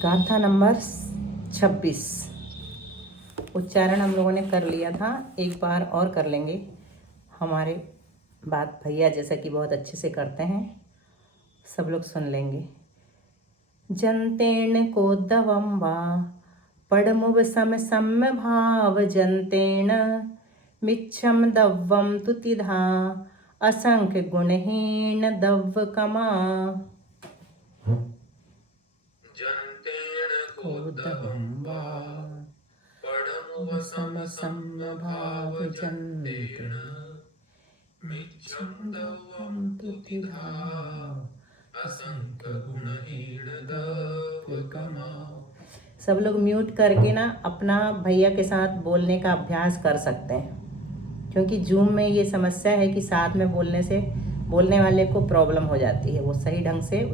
गाथा नंबर 26 उच्चारण हम लोगों ने कर लिया था, एक बार और कर लेंगे। हमारे बात भैया जैसा कि बहुत अच्छे से करते हैं, सब लोग सुन लेंगे। जंतेन कोद्दवं वा पडमुव सम सम्य भाव जंतेन मिच्छम दव्वम तुतिधा असंख्य गुणहीन दव्व कमा। कोद्दवं वा पडमुव सम सम्य भाव जंतेन मिच्छम दव्वम तुतिधा असंख्य गुणहीन दव्व कमा। सब लोग म्यूट करके ना अपना भैया के साथ बोलने का अभ्यास कर सकते हैं, क्योंकि जूम में ये समस्या है कि साथ में बोलने से बोलने वाले को प्रॉब्लम हो जाती है, वो सही ढंग से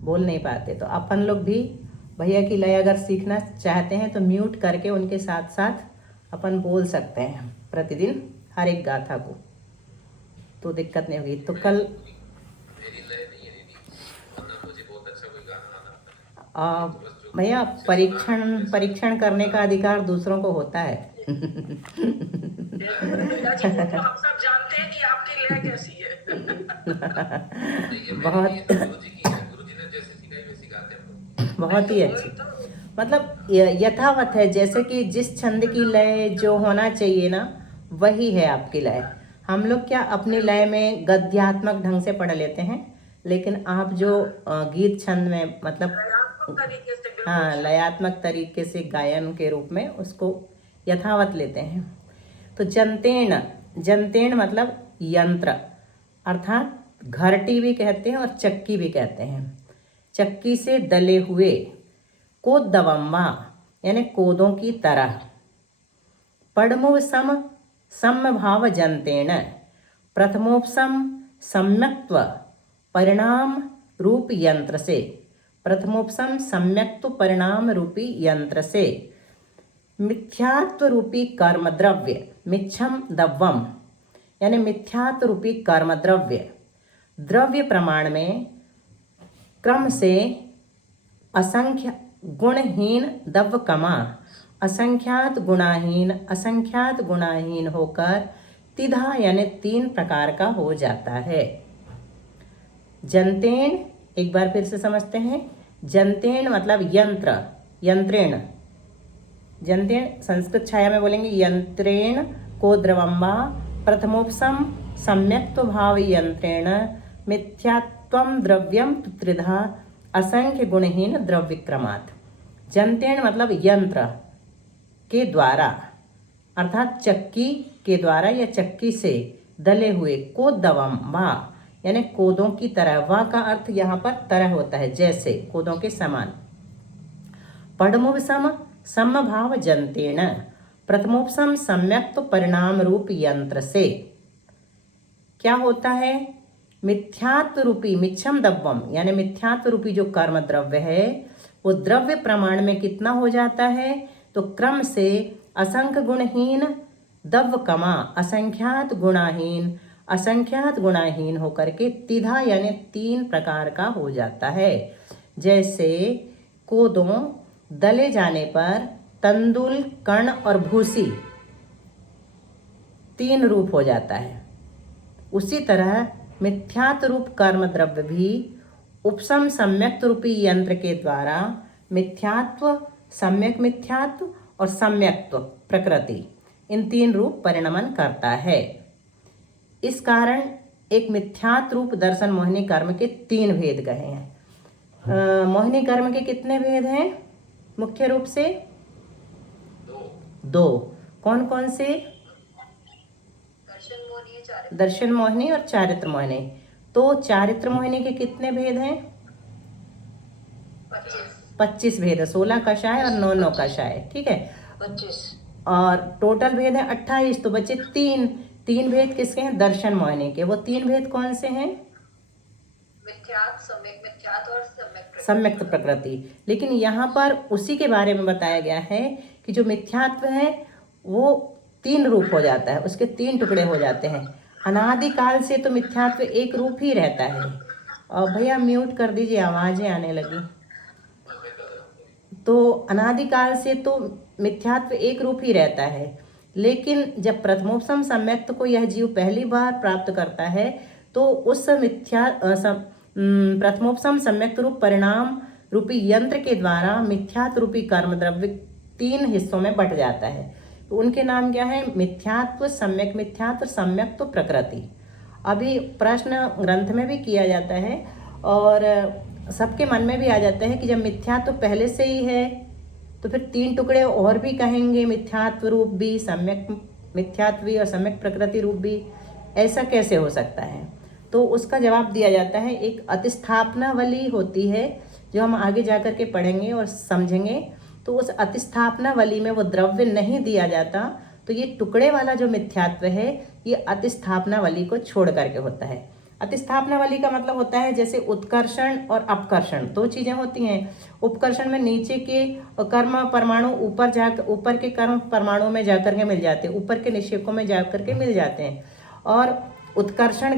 बोल नहीं पाते। तो अपन लोग भी भैया की लय अगर सीखना चाहते हैं तो म्यूट करके उनके साथ साथ अपन बोल सकते हैं प्रतिदिन हर एक गाथा को, तो दिक्कत नहीं होगी। तो कल भैया परीक्षण करने का अधिकार दूसरों को होता है। हम सब जानते हैं कि आपकी लय कैसी है। बहुत ही अच्छी, मतलब यथावत है, जैसे कि जिस छंद की लय जो होना चाहिए ना वही है आपकी लय। हम लोग क्या अपनी लय में गद्यात्मक ढंग से पढ़ लेते हैं, लेकिन आप जो गीत छंद में मतलब हाँ लयात्मक तरीके से गायन के रूप में उसको यथावत लेते हैं। तो जंतेण, जंतेण मतलब यंत्र, अर्थात घरटी भी कहते हैं और चक्की भी कहते हैं। चक्की से दले हुए, कोद्दवम्मा यानी कोदों की तरह, पडमुव सम सम्य भाव जंतेण प्रथमोपसम सम्यक्त्व परिणाम रूप यंत्र से, प्रथमोपसम सम्यक्त्व परिणाम रूपी यंत्र से मिथ्यात्व रूपी कर्म द्रव्य मिच्छम दव्वम यानी मिथ्यात्व रूपी कर्म द्रव्य, द्रव्य प्रमाण में क्रम से असंख्य गुणहीन दव्व कमा, असंख्यात गुणाहीन होकर तिधा यानी 3 प्रकार का हो जाता है। जंतेण एक बार फिर से समझते हैं। जंतेण मतलब यंत्र, यंत्रेण, जंतेण संस्कृत छाया में बोलेंगे यंत्रेण को द्रवम्बा प्रथमोपसम सम्यक्त्व भाव यंत्रेण मिथ्यात्वम द्रव्यम त्रिधा असंख्य गुणहीन द्रव्यक्रमात्। जंतेण मतलब यंत्र के द्वारा, अर्थात चक्की के द्वारा या चक्की से दले हुए, कोद्दवम वा यानी कोदों की तरह, वा का अर्थ यहाँ पर तरह होता है, जैसे कोदों के समान। पडमुपसम समभाव जंतेण प्रथमोपसम सम्यक्त्व परिणाम रूप यंत्र से क्या होता है, मिथ्यात्व रूपी मिच्छम दव्वम यानी मिथ्यात्व रूपी जो कर्म द्रव्य है वो द्रव्य प्रमाण में कितना हो जाता है, तो क्रम से असंख्य गुणहीन दव्व कमा, असंख्यात गुणाहीन होकर के तिधा यानी 3 प्रकार का हो जाता है। जैसे कोदों दले जाने पर तंदुल, कण और भूसी 3 रूप हो जाता है, उसी तरह मिथ्यात्व रूप कर्म द्रव्य भी उपसम सम्यक्त्व रूपी यंत्र के द्वारा मिथ्यात्व, सम्यक मिथ्यात्व और सम्यक्त्व प्रकृति, इन 3 रूप परिणमन करता है। इस कारण एक मिथ्यात्व रूप दर्शन मोहिनी कर्म के 3 भेद कहे हैं। मोहिनी कर्म के कितने भेद हैं मुख्य रूप से? 2। कौन कौन से? दर्शन मोहिनी और चारित्र मोहिनी। तो चारित्र मोहिनी के कितने भेद हैं? 25 भेद है, 16 कषाय और 9 कषाय, ठीक है 25, और टोटल भेद है 28। तो बच्चे 3 भेद किसके हैं? दर्शन मोहिनी के। वो 3 भेद कौन से हैं? सम्यक्त प्रकृति। लेकिन यहाँ पर उसी के बारे में बताया गया है कि जो मिथ्यात्व है वो 3 रूप हो जाता है, उसके 3 टुकड़े हो जाते हैं। अनादिकाल से तो मिथ्यात्व एक रूप ही रहता है। और भैया म्यूट कर दीजिए, आवाज़ें आने लगी। तो अनादिकाल से तो मिथ्यात्व एक रूप ही रहता है, लेकिन जब प्रथमोपम सम्यक्त को यह जीव पहली बार प्राप्त करता है तो उस प्रथमोपम सम्यक्त रूप परिणाम रूपी यंत्र के द्वारा मिथ्यात्व रूपी कर्म द्रव्य 3 हिस्सों में बट जाता है। तो उनके नाम क्या है? मिथ्यात्व, सम्यक मिथ्यात्व, सम्यक तो प्रकृति। अभी प्रश्न ग्रंथ में भी किया जाता है और सबके मन में भी आ जाता है कि जब मिथ्यात्व पहले से ही है तो फिर 3 टुकड़े और भी कहेंगे, मिथ्यात्व रूप भी, सम्यक मिथ्यात्व भी और सम्यक प्रकृति रूप भी, ऐसा कैसे हो सकता है? तो उसका जवाब दिया जाता है, एक अतिस्थापनावली होती है जो हम आगे जा कर के पढ़ेंगे और समझेंगे। तो उस अतिस्थापनावली में वो द्रव्य नहीं दिया जाता, तो ये टुकड़े वाला जो मिथ्यात्व है ये अतिस्थापनावली को छोड़ करके होता है। अतिस्थापनावली का मतलब होता है जैसे उत्कर्षण और अपकर्षण 2 चीज़ें होती हैं। उपकर्षण में नीचे के कर्म परमाणु ऊपर के कर्म परमाणु में जाकर के मिल जाते हैं, ऊपर के निक्षेपों में जाकर के मिल जाते हैं। और उत्कर्षण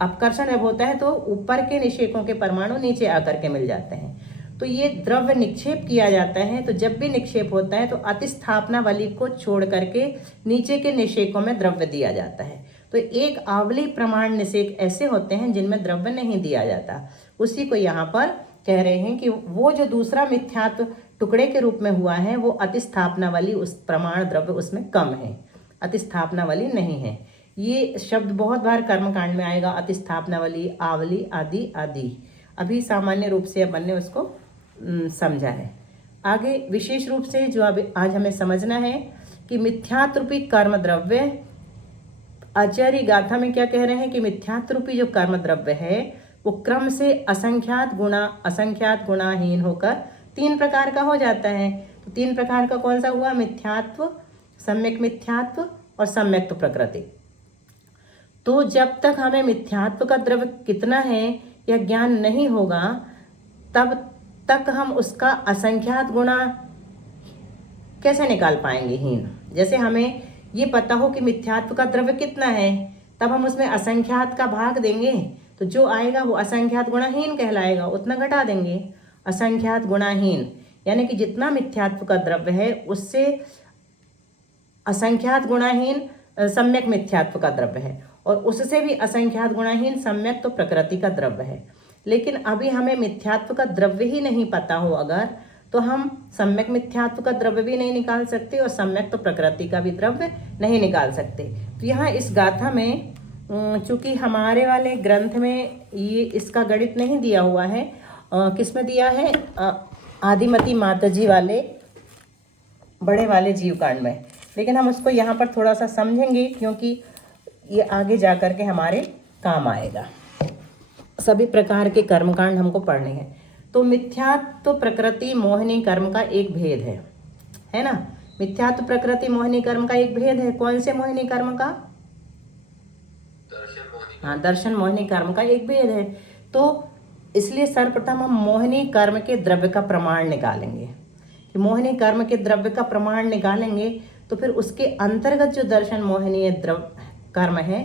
अपकर्षण जब होता है तो ऊपर के निक्षेपों के परमाणु नीचे आकर के मिल जाते हैं। तो ये द्रव्य निक्षेप किया जाता है, तो जब भी निक्षेप होता है तो अतिस्थापनावली को छोड़ करके नीचे के निषेकों में द्रव्य दिया जाता है। तो एक आवली प्रमाण निषेक ऐसे होते हैं जिनमें द्रव्य नहीं दिया जाता। उसी को यहाँ पर कह रहे हैं कि वो जो दूसरा मिथ्यात्व टुकड़े के रूप में हुआ है वो अतिस्थापनावली, उस प्रमाण द्रव्य उसमें कम है, अतिस्थापनावली नहीं है। ये शब्द बहुत बार कर्मकांड में आएगा, अतिस्थापनावली, आवली आदि आदि। अभी सामान्य रूप से अपन ने उसको समझा है। आगे विशेष रूप से जो अभी आज हमें समझना है कि मिथ्यात्व रूपी कर्म द्रव्य, आचार्य गाथा में क्या कह रहे हैं कि मिथ्यात्व रूपी जो कर्म द्रव्य है वो क्रम से असंख्यात गुणाहीन होकर 3 प्रकार का हो जाता है। तो 3 प्रकार का कौन सा हुआ? मिथ्यात्व, सम्यक मिथ्यात्व और सम्यक प्रकृति। तो जब तक हमें मिथ्यात्व का द्रव्य कितना है यह ज्ञान नहीं होगा तब तक हम उसका असंख्यात गुणा कैसे निकाल पाएंगे? हीन। जैसे हमें ये पता हो कि मिथ्यात्व का द्रव्य कितना है, तब हम उसमें असंख्यात का भाग देंगे तो जो आएगा वो असंख्यात गुणाहीन कहलाएगा, उतना घटा देंगे। असंख्यात गुणाहीन यानी कि जितना मिथ्यात्व का द्रव्य है उससे असंख्यात गुणाहीन सम्यक मिथ्यात्व का द्रव्य है और उससे भी असंख्यात गुणाहीन सम्यक तो प्रकृति का द्रव्य है। लेकिन अभी हमें मिथ्यात्व का द्रव्य ही नहीं पता हो अगर, तो हम सम्यक मिथ्यात्व का द्रव्य भी नहीं निकाल सकते और सम्यक तो प्रकृति का भी द्रव्य नहीं निकाल सकते। तो यहाँ इस गाथा में चूंकि हमारे वाले ग्रंथ में ये इसका गणित नहीं दिया हुआ है, किसमें दिया है? आदिमती माताजी वाले बड़े वाले जीवकांड में, लेकिन हम उसको यहाँ पर थोड़ा सा समझेंगे क्योंकि ये आगे जा कर के हमारे काम आएगा। सभी प्रकार के कर्मकांड हमको पढ़ने हैं। तो मिथ्यात्व प्रकृति मोहिनी कर्म का एक भेद है ना? मिथ्यात्व प्रकृति मोहिनी कर्म का एक भेद है। कौन से मोहिनी कर्म का? हाँ, दर्शन मोहिनी कर्म का एक भेद है। तो इसलिए सर्वप्रथम हम मोहिनी कर्म के द्रव्य का प्रमाण निकालेंगे। कि मोहिनी कर्म के द्रव्य का प्रमाण निकालेंगे तो फिर उसके अंतर्गत जो दर्शन मोहिनी कर्म है,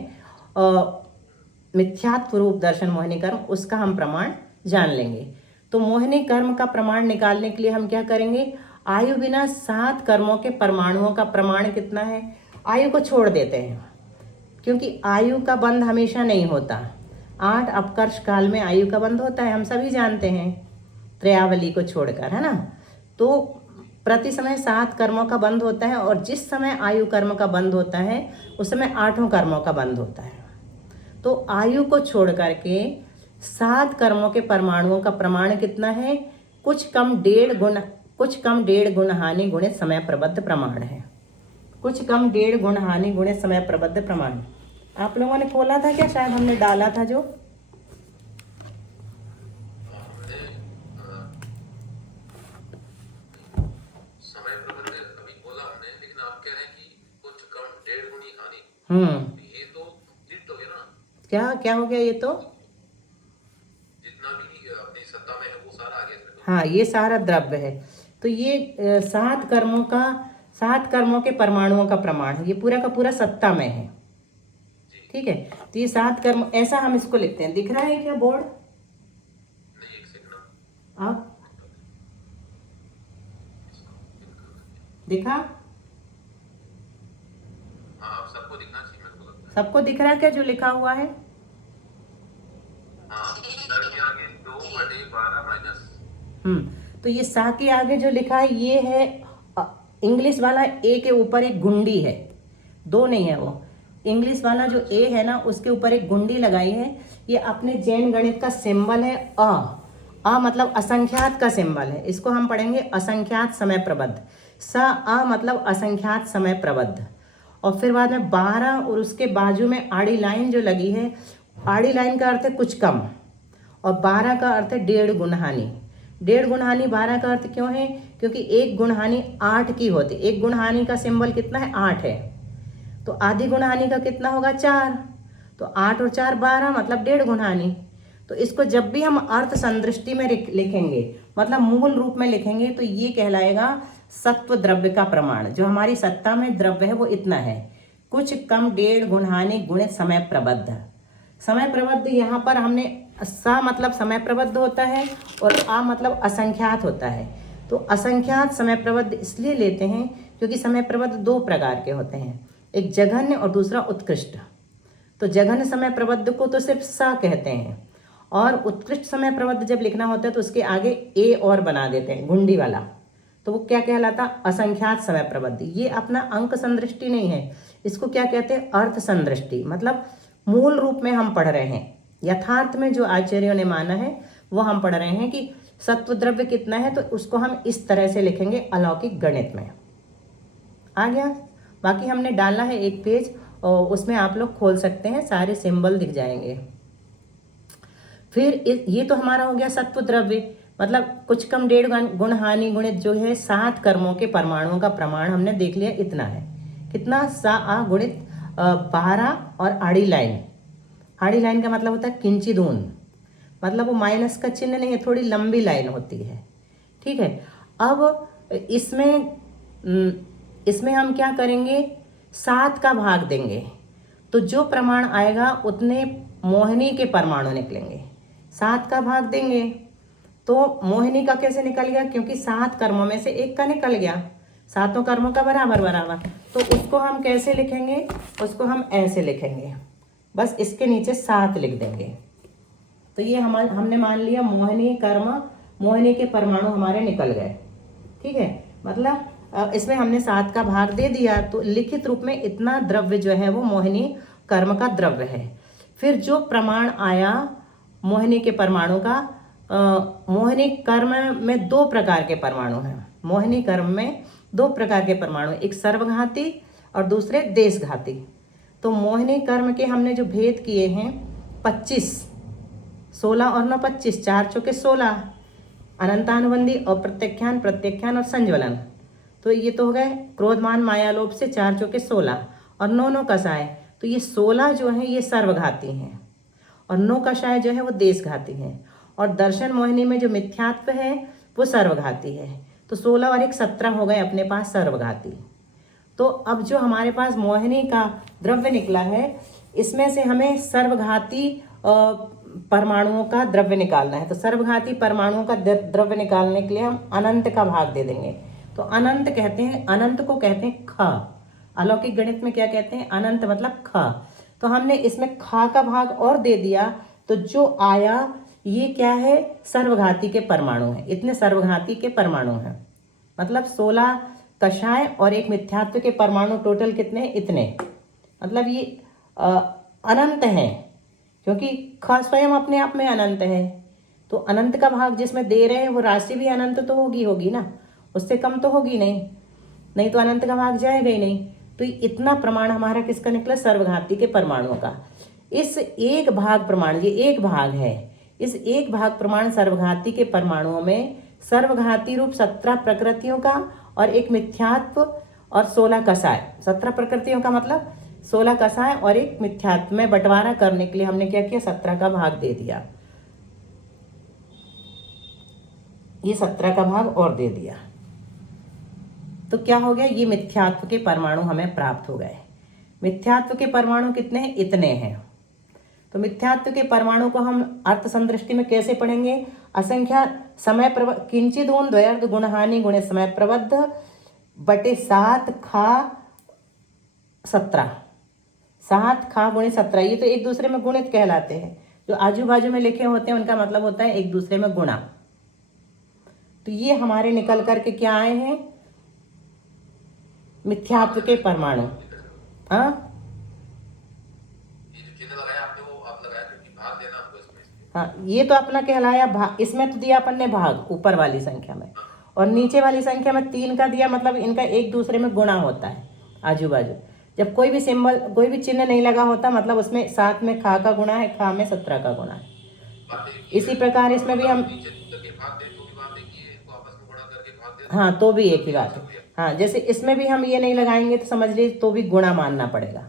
मिथ्यात्व रूप दर्शन मोहिनी कर्म, उसका हम प्रमाण जान लेंगे। तो मोहिनी कर्म का प्रमाण निकालने के लिए हम क्या करेंगे? आयु बिना 7 कर्मों के परमाणुओं का प्रमाण कितना है? आयु को छोड़ देते हैं क्योंकि आयु का बंध हमेशा नहीं होता। 8 अपकर्ष काल में आयु का बंध होता है, हम सभी जानते हैं, त्रयावली को छोड़कर, है ना? तो प्रति समय 7 कर्मों का बंध होता है और जिस समय आयु कर्म का बंध होता है उस समय 8 कर्मों का बंध होता है। तो आयु को छोड़ करके 7 कर्मों के परमाणुओं का प्रमाण कितना है? कुछ कम 1.5 गुण हानि गुणित समय प्रबद्ध प्रमाण है। कुछ कम 1.5 गुण हानि गुणित समय प्रबद्ध प्रमाण। आप लोगों ने खोला था क्या? शायद हमने डाला था जो ये तो हो गया ना? क्या हो गया? ये तो जितना भी अपनी सत्ता में है वो सारा आ गया। हाँ, ये सारा द्रव्य है। तो ये 7 कर्मों के परमाणुओं का प्रमाण है, ये पूरा का पूरा सत्ता में है। ठीक है, तो ये 7 कर्म, ऐसा हम इसको लिखते हैं। दिख रहा है क्या बोर्ड? नहीं, एक सेकंड। दिखा? हाँ, सबको दिखना चाहिए मेरे को लगता है। सबको दिख रहा है क्या जो लिखा हुआ है? हाँ, सर के आगे 2/12 माइनस। तो ये सा के आगे जो लिखा है ये है इंग्लिश वाला ए के ऊपर एक गुंडी है, दो नहीं है वो। इंग्लिश वाला जो ए है ना उसके ऊपर एक गुंडी लगाई है। ये अपने जैन गणित का सिंबल है अ मतलब असंख्यात का सिंबल है। इसको हम पढ़ेंगे असंख्यात समय प्रबद्ध। स अ मतलब असंख्यात समय प्रबद्ध। और फिर बाद में 12 और उसके बाजू में आड़ी लाइन जो लगी है, आड़ी लाइन का अर्थ है कुछ कम, और 12 का अर्थ है 1.5 गुणहानी। 1.5 गुणहानी 12 का अर्थ क्यों है? क्योंकि एक गुणहानी 8 की होती। एक गुणहानी का सिंबल कितना है? 8 है। तो आधी गुणहानी का कितना होगा? 4। तो 8 और 4 12 मतलब 1.5 गुणहानी। तो इसको जब भी हम अर्थ संदृष्टि में लिखेंगे, मतलब मूल रूप में लिखेंगे, तो ये कहलाएगा सत्व द्रव्य का प्रमाण। जो हमारी सत्ता में द्रव्य है वो इतना है, कुछ कम 1.5 गुणहानी गुणित समय प्रबद्ध। समय प्रबद्ध यहाँ पर हमने सा मतलब समय प्रबद्ध होता है और आ मतलब असंख्यात होता है। तो असंख्यात समय प्रबद्ध इसलिए लेते हैं क्योंकि समय प्रबद्ध 2 प्रकार के होते हैं, एक जघन्य और दूसरा उत्कृष्ट। तो जघन्य समय प्रबद्ध को तो सिर्फ सा कहते हैं, और उत्कृष्ट समय प्रबद्ध जब लिखना होता है तो उसके आगे ए और बना देते हैं गुंडी वाला, तो वो क्या कहलाता? असंख्यात समय प्रबद्ध। ये अपना अंक संदृष्टि नहीं है, इसको क्या कहते हैं? अर्थ संदृष्टि। मतलब मूल रूप में हम पढ़ रहे हैं, यथार्थ में जो आचार्यों ने माना है वो हम पढ़ रहे हैं कि सत्व द्रव्य कितना है, तो उसको हम इस तरह से लिखेंगे अलौकिक गणित में। आ गया? बाकी हमने डाला है एक पेज, और उसमें आप लोग खोल सकते हैं, सारे सिंबल दिख जाएंगे। फिर ये तो हमारा हो गया सत्व द्रव्य, मतलब कुछ कम 1.5 गुणहानी गुणित जो है 7 कर्मों के परमाणुओं का प्रमाण हमने देख लिया, इतना है। कितना? सा आ गुणित 12 और आड़ी लाइन। आड़ी लाइन का मतलब होता है किंचिदून, मतलब वो माइनस का चिन्ह नहीं है, थोड़ी लंबी लाइन होती है। ठीक है। अब इसमें हम क्या करेंगे? 7 का भाग देंगे, तो जो प्रमाण आएगा उतने मोहिनी के परमाणु निकलेंगे। 7 का भाग देंगे तो मोहिनी का कैसे निकल गया? क्योंकि 7 कर्मों में से एक का निकल गया, 7 कर्मों का बराबर बराबर। तो उसको हम कैसे लिखेंगे? उसको हम ऐसे लिखेंगे, बस इसके नीचे 7 लिख देंगे। तो ये हमने मान लिया मोहिनी कर्म, मोहिनी के परमाणु हमारे निकल गए। ठीक है, मतलब इसमें हमने 7 का भाग दे दिया, तो लिखित रूप में इतना द्रव्य जो है वो मोहिनी कर्म का द्रव्य है। फिर जो प्रमाण आया मोहिनी के परमाणु का, मोहिनी कर्म में 2 प्रकार के परमाणु हैं। मोहिनी कर्म में 2 प्रकार के परमाणु, एक सर्वघाती और दूसरे देशघाती। तो मोहिनी कर्म के हमने जो भेद किए हैं 25, 16 और 9 25, 4 चौके 16, अनंतानुबंधी, अप्रत्याख्यान, प्रत्याख्यान और संज्वलन। तो ये तो हो गए क्रोधमान मायालोभ से 4 चौके 16, और 9 कषाय। तो ये 16 जो है ये सर्वघाती हैं, और 9 कषाय जो है वो देशघाती हैं, और दर्शन मोहिनी में जो मिथ्यात्व है वो सर्वघाती है। तो 16 और 1 17 हो गए अपने पास सर्वघाती। तो अब जो हमारे पास मोहिनी का द्रव्य निकला है, इसमें से हमें सर्वघाती परमाणुओं का द्रव्य निकालना है। तो सर्वघाती परमाणुओं का द्रव्य निकालने के लिए हम अनंत का भाग दे देंगे। तो अनंत कहते हैं, अनंत को कहते हैं ख। अलौकिक गणित में क्या कहते हैं? अनंत मतलब ख। तो हमने इसमें ख का भाग और दे दिया, तो जो आया ये क्या है? सर्वघाती के परमाणु हैं। इतने सर्वघाती के परमाणु हैं, मतलब 16 कषाय और 1 मिथ्यात्व के परमाणु टोटल कितने? इतने। मतलब ये अनंत हैं, क्योंकि ख स्वयं अपने आप में अनंत है। तो अनंत का भाग जिसमें दे रहे हैं वो राशि भी अनंत तो होगी ना, उससे कम तो होगी नहीं तो अनंत का भाग जाएगा ही नहीं। तो इतना प्रमाण हमारा किसका निकला? सर्वघाती के परमाणुओं का। इस एक भाग प्रमाण, ये एक भाग है, इस एक भाग प्रमाण सर्वघाती के परमाणुओं में सर्वघाती रूप 17 प्रकृतियों का और 1 मिथ्यात्व और 16 कषाय। 17 प्रकृतियों का मतलब 16 कषाय और 1 मिथ्यात्व में बंटवारा करने के लिए हमने क्या किया? 17 का भाग दे दिया, ये 17 का भाग और दे दिया। तो क्या हो गया? ये मिथ्यात्व के परमाणु हमें प्राप्त हो गए। मिथ्यात्व के परमाणु कितने हैं? इतने हैं। तो मिथ्यात्व के परमाणु को हम अर्थ संदृष्टि में कैसे पढ़ेंगे? असंख्या समय किंचिदून द्वयर्ध गुणहानि गुणे समय प्रबद्ध बटे 7 खा 17, 7 खा गुणित 17, ये तो एक दूसरे में गुणित कहलाते हैं। जो आजू बाजू में लिखे होते हैं उनका मतलब होता है एक दूसरे में गुणा। तो ये हमारे निकल करके क्या आए हैं, मिथ्यात्व के परमाणु। हाँ, ये जो चिन्ह लगाया आपने वो आप लगाया क्योंकि भाग देना आपको इसमें। हाँ, ये तो अपना कहलाया भाग। इसमें तो दिया अपन ने भाग ऊपर वाली संख्या में, और नीचे वाली संख्या में 3 का दिया, मतलब इनका एक दूसरे में गुणा होता है आजू बाजू। जब कोई भी सिंबल, कोई भी चिन्ह नहीं लगा होता, मतलब उसमें 7 में खा का गुणा है, खा में 17 का गुणा है। इसी प्रकार इसमें भी हम, नीचे करके भाग दे तो भी बात एक ही है, इनको आपस में गुणा करके भाग दे। हाँ, तो भी एक ही बात है। हाँ, जैसे इसमें भी हम ये नहीं लगाएंगे तो समझ लीजिए तो भी गुणा मानना पड़ेगा।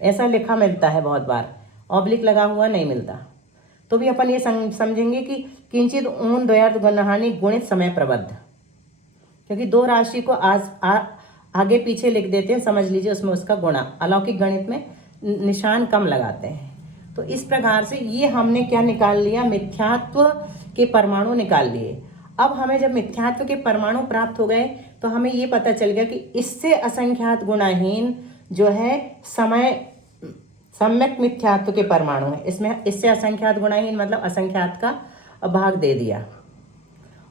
ऐसा लिखा मिलता है बहुत बार, ऑब्लिक लगा हुआ नहीं मिलता। तो भी अपन ये समझेंगे कि किंचित ऊन द्वयार्थ गुणहानि गुणित समय प्रबद्ध, क्योंकि दो राशि को आगे पीछे लिख देते हैं, समझ लीजिए उसमें उसका गुणा। अलौकिक गणित में निशान कम लगाते हैं। तो इस प्रकार से ये हमने क्या निकाल लिया, मिथ्यात्व के परमाणु निकाल लिए। अब हमें जब मिथ्यात्व के परमाणु प्राप्त हो गए तो हमें ये पता चल गया कि इससे असंख्यात गुणाहीन जो है सम्यक मिथ्यात्व के परमाणु है। इसमें इससे असंख्यात गुणाहीन मतलब असंख्यात का भाग दे दिया।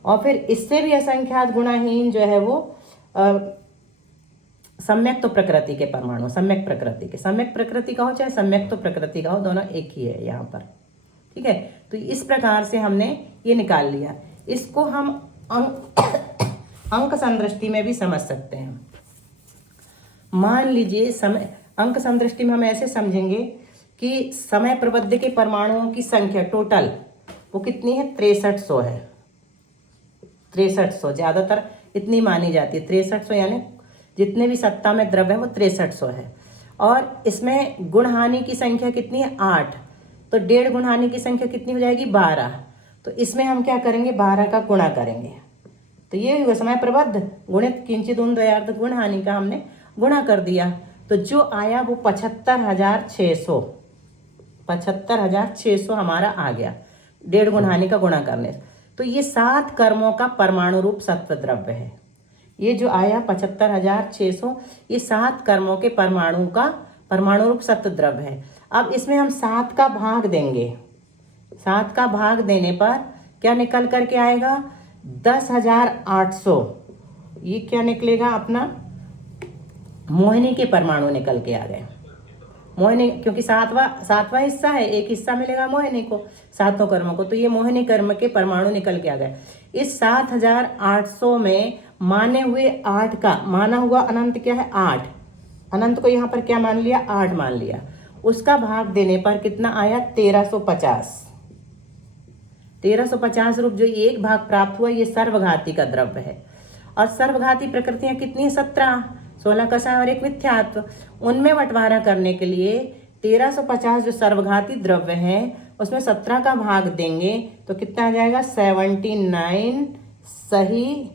और फिर इससे भी असंख्यात गुणाहीन जो है वो सम्यक तो प्रकृति के परमाणु, सम्यक प्रकृति के, सम्यक प्रकृति का हो चाहे सम्यक तो प्रकृति का हो, दोनों एक ही है यहाँ पर। ठीक है, तो इस प्रकार से हमने ये निकाल लिया। इसको हम अंक संदृष्टि में भी समझ सकते हैं। मान लीजिए समय अंक संदृष्टि में हम ऐसे समझेंगे कि समय प्रबद्ध के परमाणुओं की संख्या टोटल वो कितनी है, 6300 है। 6300 ज़्यादातर इतनी मानी जाती है, 6300, यानी जितने भी सत्ता में द्रव्य है वो 6300 है। और इसमें गुणहानि की संख्या कितनी है, 8। तो 1.5 गुणहानि की संख्या कितनी हो जाएगी, 12। तो इसमें हम क्या करेंगे, 12 का गुणा करेंगे। तो ये हुआ समय प्रबद्ध गुणित किंचित ऊन द्वयार्थ गुणहानि का हमने गुणा कर दिया। तो जो आया वो 75,600, 75,600 हमारा आ गया 1.5 गुणहानि का गुणा करने। तो ये 7 कर्मों का परमाणु रूप सत्व द्रव्य है। ये जो आया 75,600, ये 7 कर्मों के परमाणु रूप सत्व द्रव्य है। अब इसमें हम 7 का भाग देंगे। 7 का भाग देने पर क्या निकल करके आएगा, 10,800। ये क्या निकलेगा, अपना मोहिनी के परमाणु निकल के आ गए। मोहिनी, क्योंकि सातवां हिस्सा है, एक हिस्सा मिलेगा मोहिनी को, 7 कर्मों को। तो ये मोहिनी कर्म के परमाणु निकल के आ गए। इस 7,800 में माने हुए 8 का माना हुआ अनंत क्या है, 8। अनंत को यहाँ पर क्या मान लिया, 8 मान लिया। उसका भाग देने पर कितना आया, 1350। 1350 रूप जो एक भाग प्राप्त हुआ, ये सर्वघाती का द्रव्य है। और सर्वघाती प्रकृतियां कितनी है, 17, 16 कषाय और 1 मिथ्यात्व। उनमें बंटवारा करने के लिए 1350 जो सर्वघाती द्रव्य है उसमें 17 का भाग देंगे तो कितना आ जाएगा, 79 सही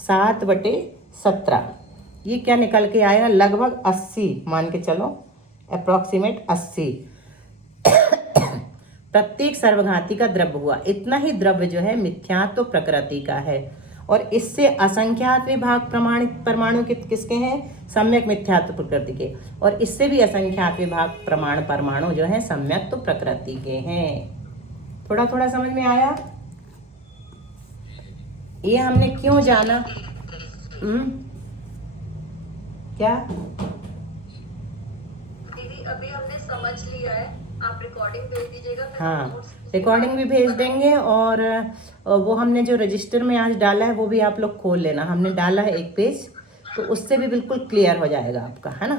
7/17। ये क्या निकल के आएगा, लगभग 80 मान के चलो, अप्रॉक्सीमेट 80 प्रत्येक सर्वघाती का द्रव्य हुआ। इतना ही द्रव्य जो है मिथ्यात्व प्रकृति का है। और इससे असंख्यात विभाग परमाणु किसके हैं, सम्यक मिथ्यात्व प्रकृति के। और इससे भी असंख्यात विभाग परमाणु जो है सम्यक तो प्रकृति के हैं। थोड़ा थोड़ा समझ में आया। ये हमने क्यों जाना, क्या दीदी अभी हमने समझ लिया है, आप रिकॉर्डिंग भेज दीजिएगा। हाँ, रिकॉर्डिंग भी भेज देंगे। और वो हमने जो रजिस्टर में आज डाला है वो भी आप लोग खोल लेना। हमने डाला है एक पेज, तो उससे भी बिल्कुल क्लियर हो जाएगा आपका, है ना।